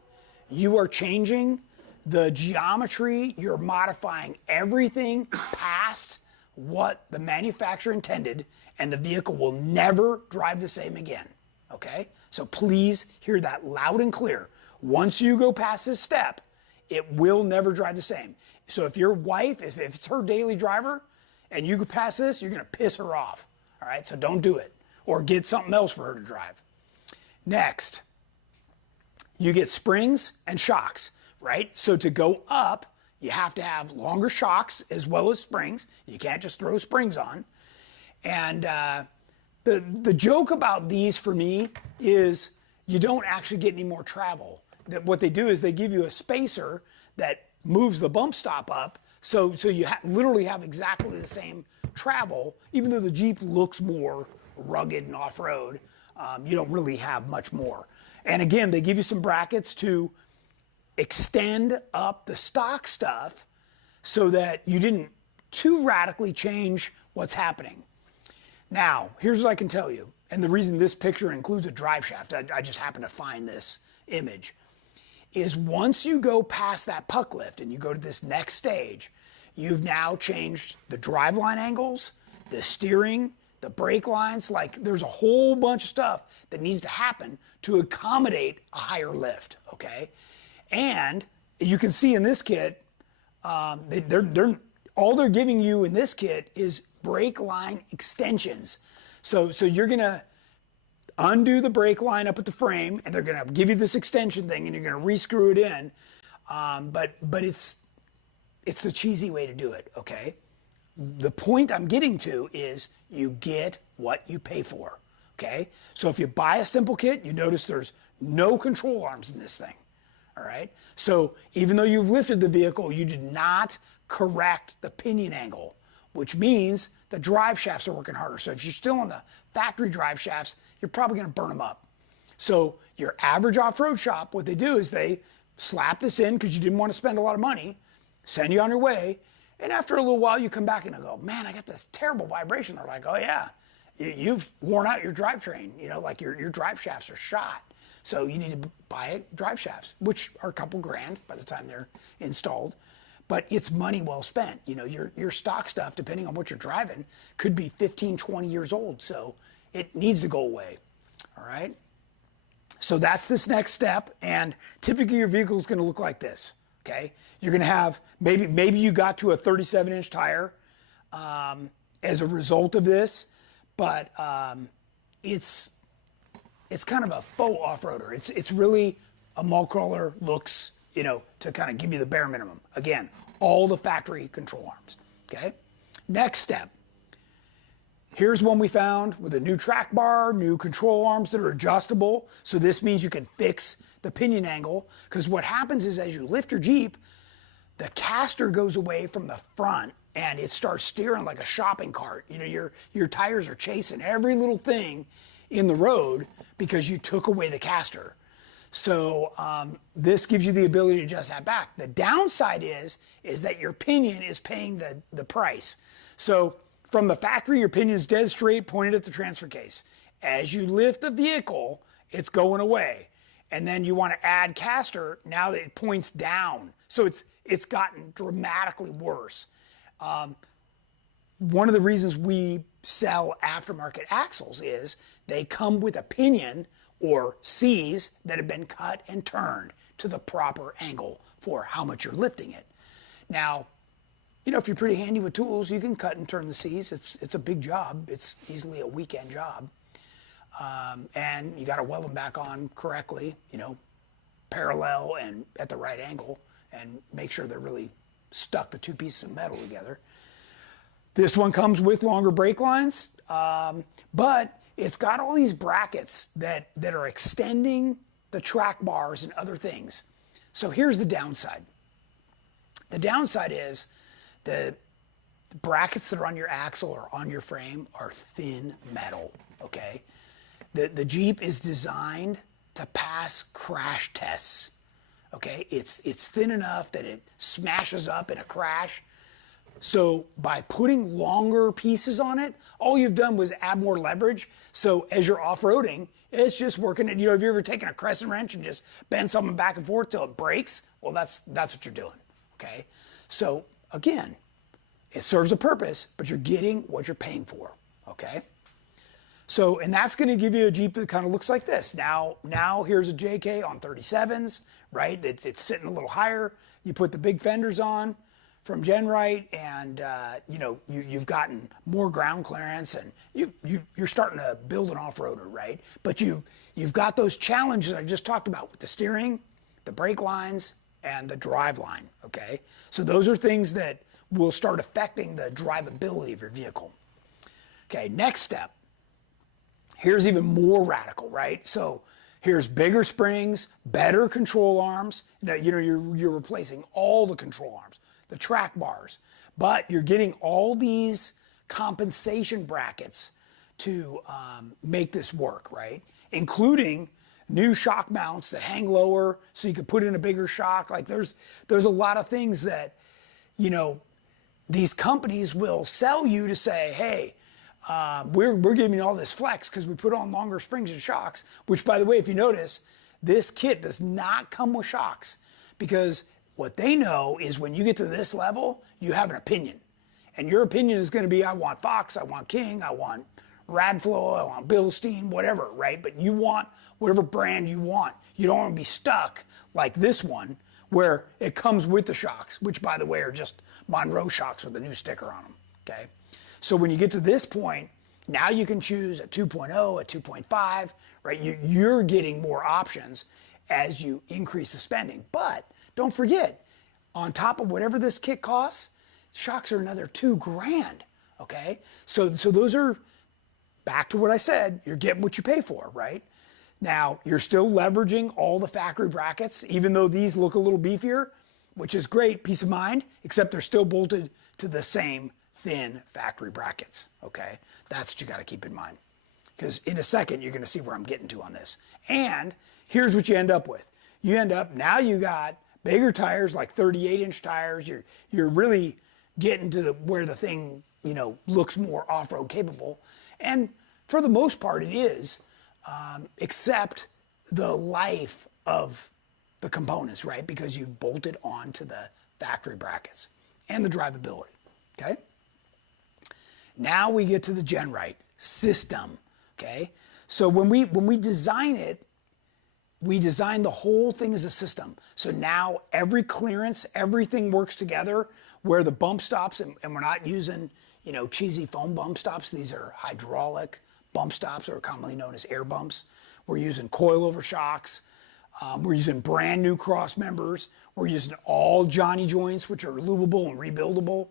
you are changing the geometry, you're modifying everything past what the manufacturer intended, and the vehicle will never drive the same again, okay? So please hear that loud and clear. Once you go past this step, it will never drive the same. So if your wife, if it's her daily driver, and you go past this, you're gonna piss her off, all right? So don't do it, or get something else for her to drive. Next, you get springs and shocks, right? So to go up, You have to have longer shocks as well as springs. You can't just throw springs on. And the joke about these for me is you don't actually get any more travel. What they do is they give you a spacer that moves the bump stop up, so you literally have exactly the same travel, even though the Jeep looks more rugged and off-road. You don't really have much more. And again, they give you some brackets to extend up the stock stuff so that you didn't too radically change what's happening. Now, here's what I can tell you, and the reason this picture includes a drive shaft, I just happened to find this image, is once you go past that puck lift and you go to this next stage, you've now changed the driveline angles, the steering, the brake lines. Like, there's a whole bunch of stuff that needs to happen to accommodate a higher lift, okay? And you can see in this kit, all they're giving you in this kit is brake line extensions. So you're gonna undo the brake line up at the frame, and they're gonna give you this extension thing, and you're gonna re-screw it in. But it's the cheesy way to do it, okay? The point I'm getting to is you get what you pay for, okay? So if you buy a simple kit, you notice there's no control arms in this thing, all right? So even though you've lifted the vehicle, you did not correct the pinion angle, which means the drive shafts are working harder. So if you're still on the factory drive shafts, you're probably gonna burn them up. So your average off-road shop, what they do is they slap this in because you didn't want to spend a lot of money, send you on your way, and after a little while you come back and I go, man, I got this terrible vibration. They're like, oh yeah, you've worn out your drivetrain, like your drive shafts are shot. So you need to buy drive shafts, which are a couple grand by the time they're installed. But it's money well spent. Your stock stuff, depending on what you're driving, could be 15, 20 years old. So it needs to go away, all right? So that's this next step, and typically your vehicle is gonna look like this, okay? You're gonna have, maybe you got to a 37-inch tire as a result of this, but it's kind of a faux off-roader. It's really a mall crawler looks, to kind of give you the bare minimum. Again, all the factory control arms, okay? Next step. Here's one we found with a new track bar, new control arms that are adjustable. So this means you can fix the pinion angle, because what happens is as you lift your Jeep, the caster goes away from the front and it starts steering like a shopping cart. Your tires are chasing every little thing in the road because you took away the caster. So this gives you the ability to adjust that back. The downside is that your pinion is paying the price. So from the factory, your pinion is dead straight, pointed at the transfer case. As you lift the vehicle, it's going away. And then you want to add caster, now that it points down. So it's gotten dramatically worse. One of the reasons we sell aftermarket axles is they come with a pinion or C's that have been cut and turned to the proper angle for how much you're lifting it. Now, if you're pretty handy with tools, you can cut and turn the C's. It's a big job. It's easily a weekend job. And you got to weld them back on correctly, parallel and at the right angle, and make sure they're really stuck, the two pieces of metal together. This one comes with longer brake lines, but it's got all these brackets that are extending the track bars and other things. So here's the downside. The downside is the brackets that are on your axle or on your frame are thin metal, okay? The Jeep is designed to pass crash tests, okay? It's thin enough that it smashes up in a crash. So by putting longer pieces on it, all you've done was add more leverage. So as you're off-roading, it's just working. Have you ever taken a crescent wrench and just bend something back and forth till it breaks? Well, that's what you're doing, okay? So again, it serves a purpose, but you're getting what you're paying for, okay? So, and that's gonna give you a Jeep that kind of looks like this. Now here's a JK on 37s, right? It's sitting a little higher. You put the big fenders on from GenRight, and you've gotten more ground clearance, and you're starting to build an off-roader, right? But you've got those challenges I just talked about with the steering, the brake lines, and the drive line, okay? So those are things that will start affecting the drivability of your vehicle. Okay, next step. Here's even more radical, right? So here's bigger springs, better control arms. Now, you're replacing all the control arms, the track bars, but you're getting all these compensation brackets to make this work, right? Including new shock mounts that hang lower so you can put in a bigger shock. Like there's a lot of things that, these companies will sell you to say, hey, we're giving you all this flex because we put on longer springs and shocks, which, by the way, if you notice, this kit does not come with shocks, because what they know is when you get to this level, you have an opinion. And your opinion is going to be, I want Fox, I want King, I want Radflow, I want Bilstein, whatever, right? But you want whatever brand you want. You don't want to be stuck like this one, where it comes with the shocks, which, by the way, are just Monroe shocks with a new sticker on them, okay? So when you get to this point, now you can choose a 2.0, a 2.5, right? You're getting more options as you increase the spending. But don't forget, on top of whatever this kit costs, shocks are another $2,000, okay? So those are, back to what I said, you're getting what you pay for, right? Now, you're still leveraging all the factory brackets, even though these look a little beefier, which is great, peace of mind, except they're still bolted to the same thin factory brackets, okay? That's what you got to keep in mind, because in a second, you're going to see where I'm getting to on this. And here's what you end up with. You end up, now you got bigger tires, like 38-inch tires. You're really getting to where the thing, looks more off-road capable. And for the most part, it is, except the life of the components, right? Because you bolted onto the factory brackets and the drivability, okay? Now we get to the GenRight system, okay? So when we design it, we design the whole thing as a system. So now every clearance, everything works together, where the bump stops, and we're not using, cheesy foam bump stops. These are hydraulic bump stops, or commonly known as air bumps. We're using coilover shocks. We're using brand new cross members. We're using all Johnny joints, which are lubable and rebuildable.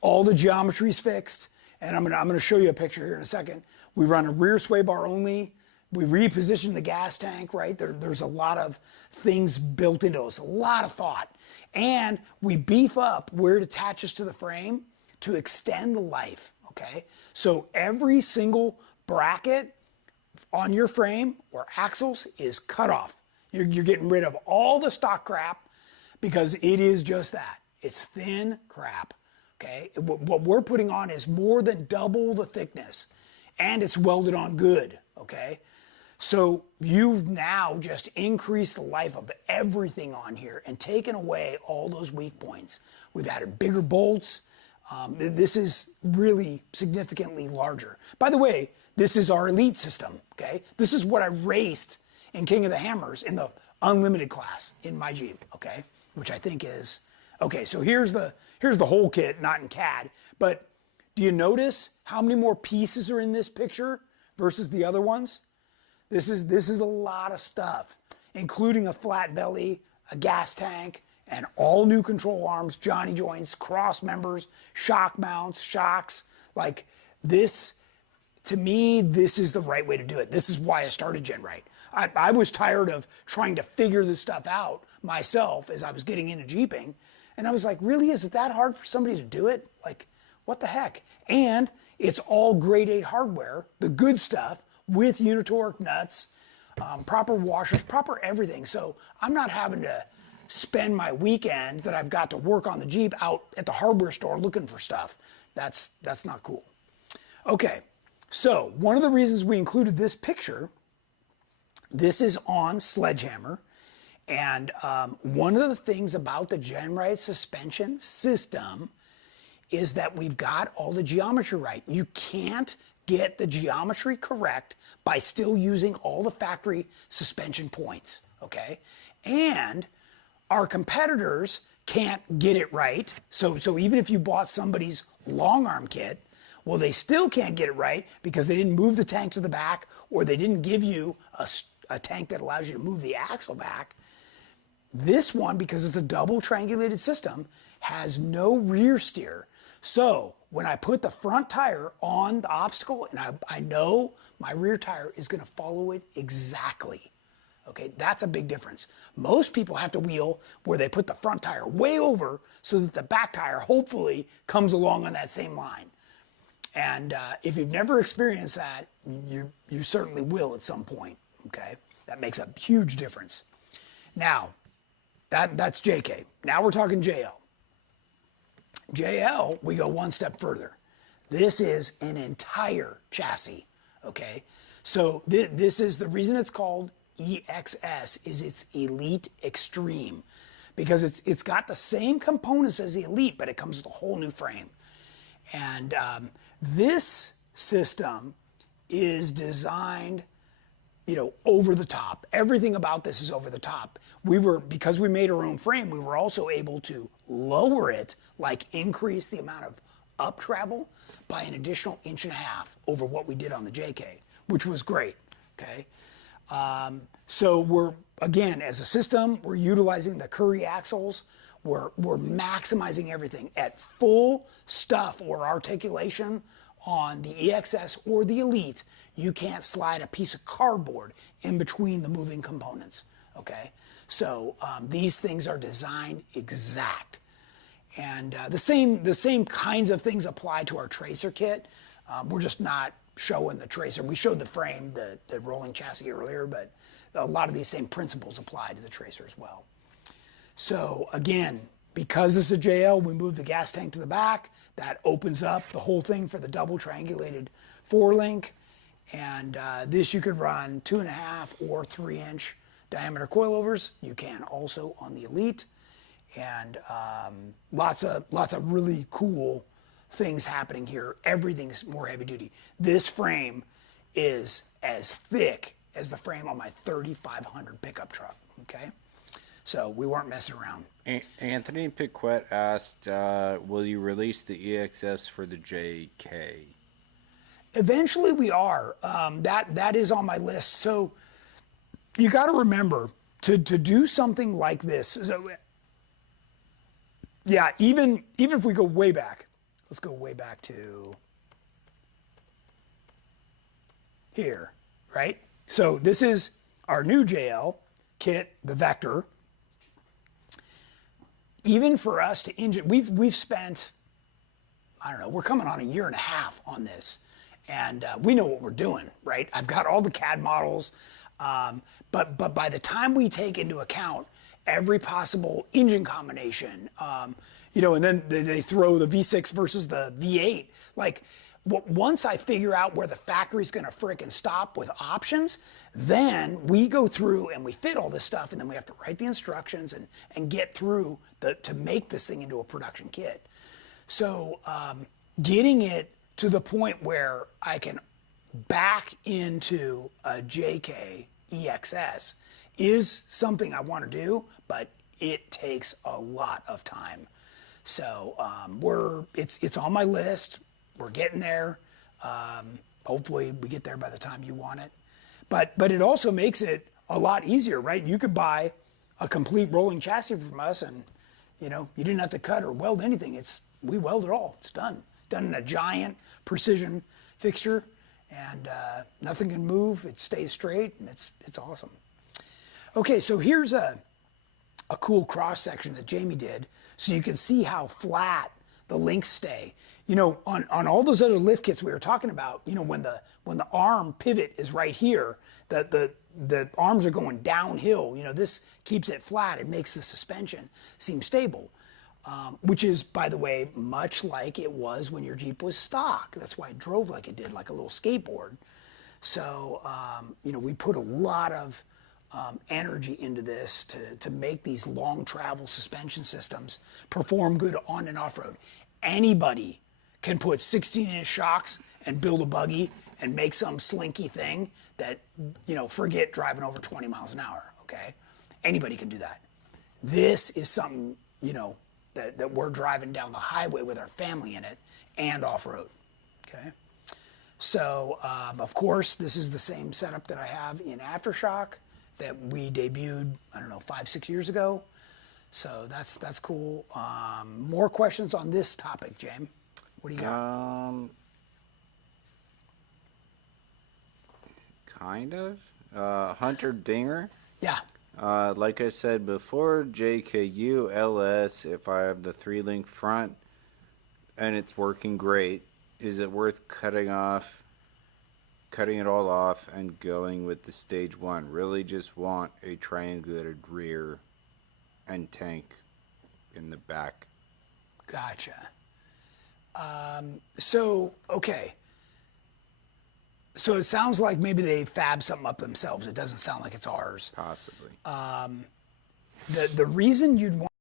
All the geometry's fixed, and I'm gonna show you a picture here in a second. We run a rear sway bar only. We reposition the gas tank, right? There's a lot of things built into us, a lot of thought. And we beef up where it attaches to the frame to extend the life, okay? So every single bracket on your frame or axles is cut off. You're getting rid of all the stock crap, because it is just that. It's thin crap, okay? What we're putting on is more than double the thickness, and it's welded on good, okay? So you've now just increased the life of everything on here and taken away all those weak points. We've added bigger bolts. This is really significantly larger. By the way, this is our elite system, okay? This is what I raced in King of the Hammers in the unlimited class in my Jeep, okay? Which I think is, okay, so here's the whole kit, not in CAD, but do you notice how many more pieces are in this picture versus the other ones? This is a lot of stuff, including a flat belly, a gas tank, and all new control arms, Johnny joints, cross members, shock mounts, shocks. Like this, to me, this is the right way to do it. This is why I started GenRight. I was tired of trying to figure this stuff out myself as I was getting into Jeeping. And I was like, really, is it that hard for somebody to do it? Like, what the heck? And it's all grade 8 hardware, the good stuff, with unitorque nuts, proper washers, proper everything. So I'm not having to spend my weekend that I've got to work on the Jeep out at the hardware store looking for stuff. That's not cool. Okay, so one of the reasons we included this picture, this is on Sledgehammer, and one of the things about the GenRight suspension system is that we've got all the geometry right. You can't get the geometry correct by still using all the factory suspension points, okay? And our competitors can't get it right. So even if you bought somebody's long arm kit, well, they still can't get it right because they didn't move the tank to the back, or they didn't give you a tank that allows you to move the axle back. This one, because it's a double triangulated system, has no rear steer. So when I put the front tire on the obstacle, and I know my rear tire is going to follow it exactly. Okay, that's a big difference. Most people have to wheel where they put the front tire way over so that the back tire hopefully comes along on that same line. And if you've never experienced that, you certainly will at some point. Okay, that makes a huge difference. Now, that's JK. Now we're talking JL. JL, we go one step further. This is an entire chassis. Okay, so this is the reason it's called EXS is it's Elite Extreme, because it's got the same components as the Elite, but it comes with a whole new frame. And this system is designed, over the top. Everything about this is over the top. Because we made our own frame, we were also able to lower it, like increase the amount of up travel by an additional 1.5 inches over what we did on the JK, which was great. Okay. So we're, again, as a system, we're utilizing the Curry axles. We're maximizing everything at full stuff or articulation on the EXS or the Elite. You can't slide a piece of cardboard in between the moving components. Okay, so these things are designed exact, and the same kinds of things apply to our tracer kit. We're just not showing the tracer. We showed the frame, the rolling chassis earlier, but a lot of these same principles apply to the tracer as well. So again, because it's a JL, we move the gas tank to the back. That opens up the whole thing for the double triangulated 4-link. And this you could run 2.5 or 3-inch diameter coilovers. You can also on the Elite. And lots of really cool things happening here. Everything's more heavy duty. This frame is as thick as the frame on my 3500 pickup truck. Okay, so we weren't messing around. Anthony Piquet asked, will you release the EXS for the JK? Eventually we are. That is on my list. So you got to remember to do something like this. So, yeah, even if we go way back, let's go way back to here, right? So this is our new JL kit, the Vector. Even for us to engine, we've spent, I don't know, we're coming on 1.5 years on this, and we know what we're doing, right? I've got all the CAD models, but by the time we take into account every possible engine combination, and then they throw the V6 versus the V8, like once I figure out where the factory's gonna frickin' stop with options, then we go through and we fit all this stuff, and then we have to write the instructions and get through to make this thing into a production kit. So getting it to the point where I can back into a JK EXS is something I want to do, but it takes a lot of time. So it's on my list. We're getting there. Hopefully we get there by the time you want it. But it also makes it a lot easier, right? You could buy a complete rolling chassis from us, and you didn't have to cut or weld anything. We weld it all. It's done in a giant precision fixture, and nothing can move. It stays straight, and it's awesome. Okay, so here's a cool cross section that Jamie did, so you can see how flat the links stay. On all those other lift kits we were talking about, when the arm pivot is right here, the arms are going downhill. This keeps it flat. It makes the suspension seem stable, which is, by the way, much like it was when your Jeep was stock. That's why it drove like it did, like a little skateboard. So, we put a lot of energy into this to make these long travel suspension systems perform good on and off road. Anybody can put 16-inch shocks and build a buggy and make some slinky thing that, forget driving over 20 miles an hour, okay? Anybody can do that. This is something, that we're driving down the highway with our family in it and off-road, okay? So, of course, this is the same setup that I have in Aftershock. that we debuted, I don't know, 5-6 years ago. So that's cool. More questions on this topic, James. What do you got? Kind of. Hunter Dinger. Yeah. Like I said before, JKU LS, if I have the 3-link front and it's working great, is it worth cutting it all off and going with the stage 1? Really just want a triangulated rear and tank in the back. Gotcha. Okay. So it sounds like maybe they fab something up themselves. It doesn't sound like it's ours. Possibly. The reason you'd want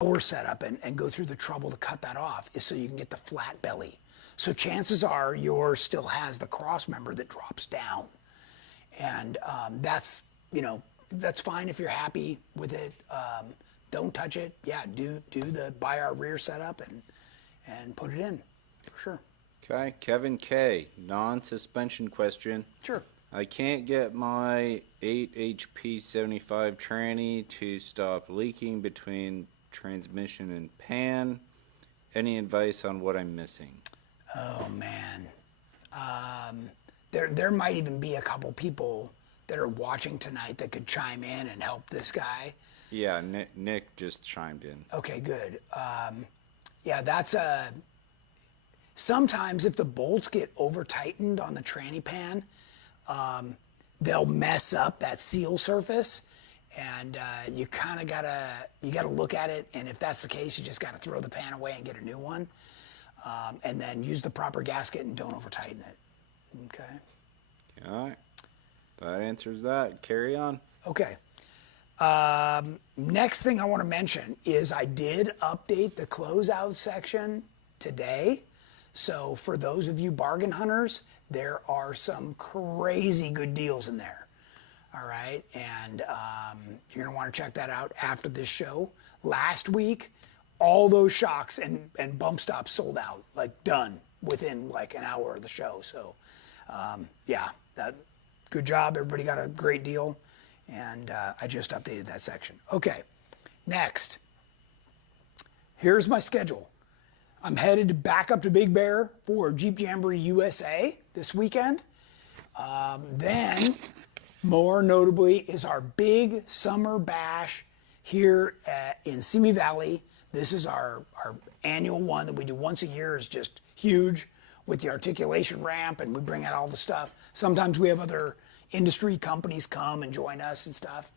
our setup and go through the trouble to cut that off is so you can get the flat belly. So chances are yours still has the cross member that drops down. And that's fine if you're happy with it. Don't touch it. Yeah, buy our rear setup and put it in for sure. Okay, Kevin K, non-suspension question. Sure. I can't get my 8 HP 75 tranny to stop leaking between transmission and pan. Any advice on what I'm missing? Oh man, there might even be a couple people that are watching tonight that could chime in and help this guy. Yeah, Nick just chimed in. Okay, good. Yeah, that's sometimes if the bolts get over tightened on the tranny pan, they'll mess up that seal surface, and you kind of gotta look at it. And if that's the case, you just gotta throw the pan away and get a new one, and then use the proper gasket and don't over tighten it. Okay. All right, that answers that. Carry on. Okay. Next thing I want to mention is I did update the closeout section today. So for those of you bargain hunters, there are some crazy good deals in there. All right. And you're going to want to check that out after this show. Last week, all those shocks and bump stops sold out, like done within like an hour of the show. So yeah, good job. Everybody got a great deal. And I just updated that section. Okay, next. Here's my schedule. I'm headed back up to Big Bear for Jeep Jamboree USA this weekend. Then, more notably, is our big summer bash here in Simi Valley. This is our annual one that we do once a year. Is just huge with the articulation ramp, and we bring out all the stuff. Sometimes we have other industry companies come and join us and stuff.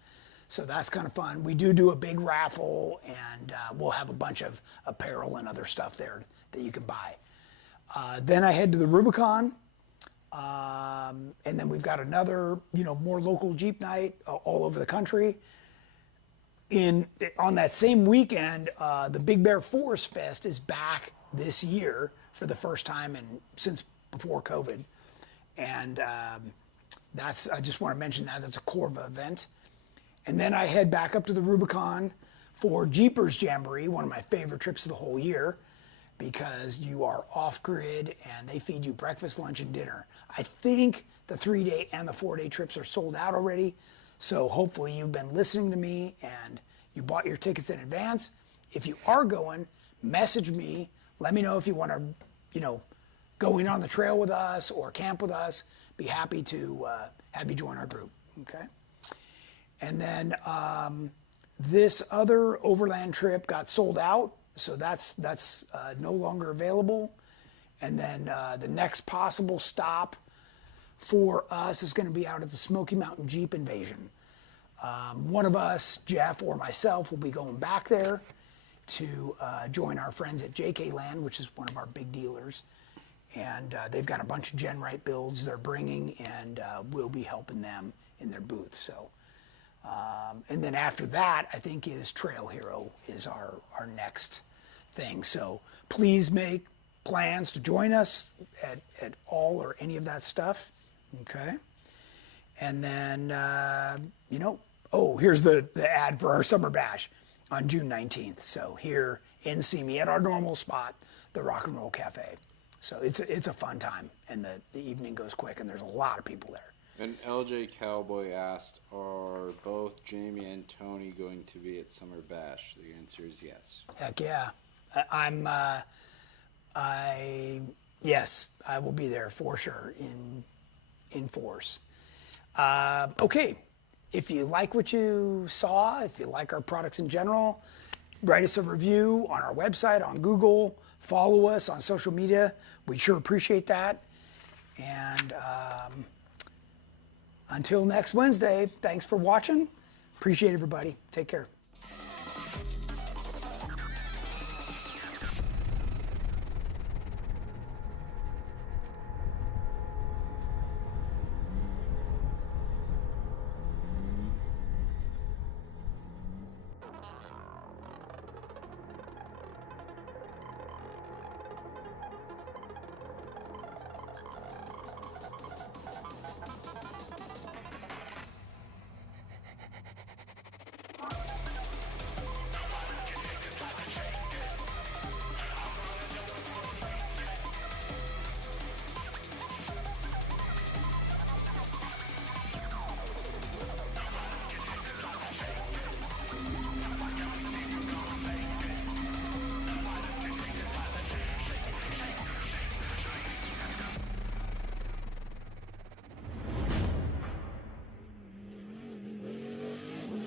So that's kind of fun. We do a big raffle, and we'll have a bunch of apparel and other stuff there that you can buy. Then I head to the Rubicon, and then we've got another, more local Jeep night all over the country. On that same weekend, the Big Bear Forest Fest is back this year for the first time since before COVID. And I just want to mention that's a Corva event. And then I head back up to the Rubicon for Jeepers Jamboree, one of my favorite trips of the whole year, because you are off-grid and they feed you breakfast, lunch, and dinner. I think the 3-day and the 4-day trips are sold out already, so hopefully you've been listening to me and you bought your tickets in advance. If you are going, message me. Let me know if you want to, go in on the trail with us or camp with us. Be happy to have you join our group, okay? And then this other overland trip got sold out, so that's no longer available. And then the next possible stop for us is going to be out at the Smoky Mountain Jeep Invasion. One of us, Jeff or myself, will be going back there to join our friends at JK Land, which is one of our big dealers. And they've got a bunch of GenRight builds they're bringing, and we'll be helping them in their booth. So, and then after that, I think is Trail Hero is our next thing. So please make plans to join us at all or any of that stuff. Okay. And then, here's the ad for our summer bash on June 19th. So here in Simi at our normal spot, the Rock and Roll Cafe. So it's a fun time, and the evening goes quick, and there's a lot of people there. And LJ Cowboy asked, are both Jamie and Tony going to be at Summer Bash? The answer is yes. Heck yeah. Yes, I will be there for sure in force. Okay, if you like what you saw, if you like our products in general, write us a review on our website, on Google, follow us on social media. We sure appreciate that. And until next Wednesday, thanks for watching. Appreciate everybody. Take care.